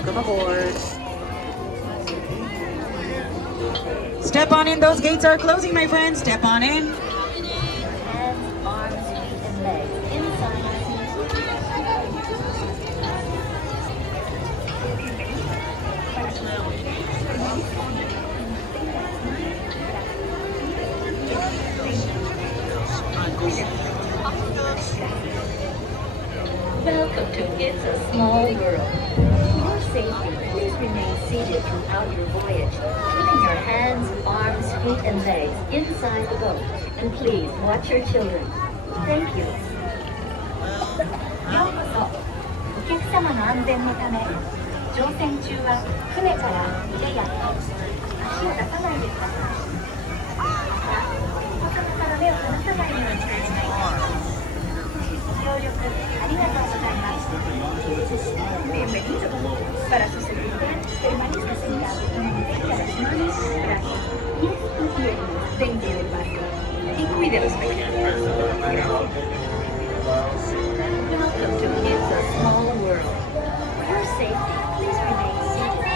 welcome aboard. Step on in, those gates are closing, my friends. Step on in. Hands, arms, feet, and legs inside the seat. Welcome to It's a Small World. For your safety, please remain seated throughout your voyage, keeping your hands, arms, feet, and legs inside the boat. And please watch your children. Thank you. ようこそ。お客様の安全のため、乗船中は船から腕や足を出さないでください。また、お魚から目を離さないようにしてください。ご協力ありがとうございます。Bienvenido. Para su seguridad, permanezca sentado y mantenga las manos, brazos, pies y piernas dentro del barco. Y cuide los pequeños. Welcome to It's a Small World. For your safety, please remain seated.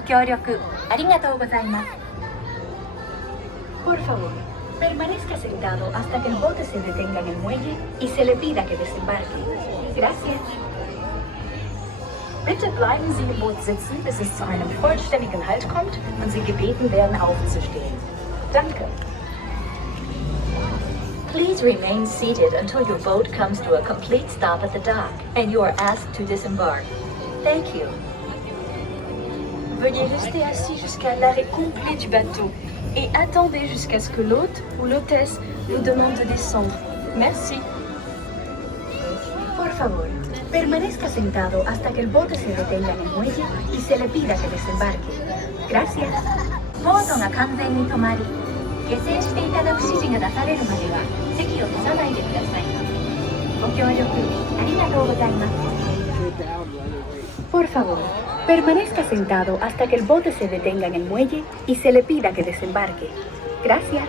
ご協力ありがとうございます。Por favor, permanezca sentado hasta que el bote se detenga en el muelle y se le pida que desembarque. Gracias. Bitte bleiben Sie im Boot sitzen, bis es zu einem vollständigen Halt kommt und Sie gebeten werden, aufzustehen. Danke. Please remain seated until your boat comes to a complete stop at the dock and you are asked to disembark. Thank you. Veuillez rester assis jusqu'à l'arrêt complet du bateau et attendez jusqu'à ce que l'hôte ou l'hôtesse vous demande de descendre. Merci. Por favor, permanezca sentado hasta que el bote se detenga en el muelle y se le pida que desembarque. Gracias. ボートが完全に止まり、下船していただく指示が出されるまでは席を立たないでください。ご協力ありがとうございます。Por favor, permanezca sentado hasta que el bote se detenga en el muelle y se le pida que desembarque. Gracias.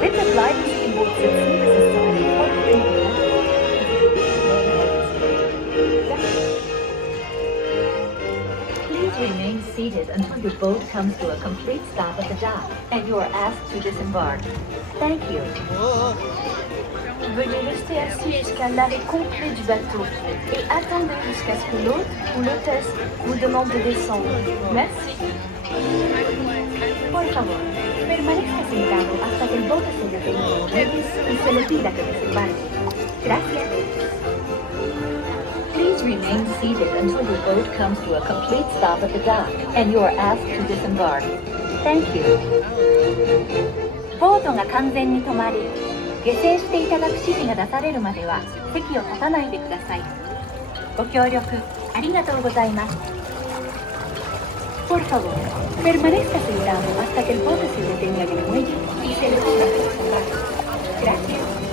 Bitte bleiben Sie im Boot sitzen, bis es zu einem vollständigen Please remain seated until your boat comes to a complete stop at the dock and you are asked to disembark. Thank you. Veuillez rester assis jusqu'à l'arrêt complet du bateau et attendez jusqu'à ce que l'hôte ou l'hôtesse vous demande de descendre. Merci. Por favor, permanezca sentado hasta que el bote se detenga y se le pida que desembarque. Gracias. Please remain seated until your boat comes to a complete stop at the dock and you are asked to disembark. Thank you. ボートが完全に止まり、下船していただく指示が出されるまでは席を立たないでください。ご協力ありがとうございます。Por favor, permanezca sentado hasta que el bote se detenga en el muelle y se le pida que desembarque. Gracias.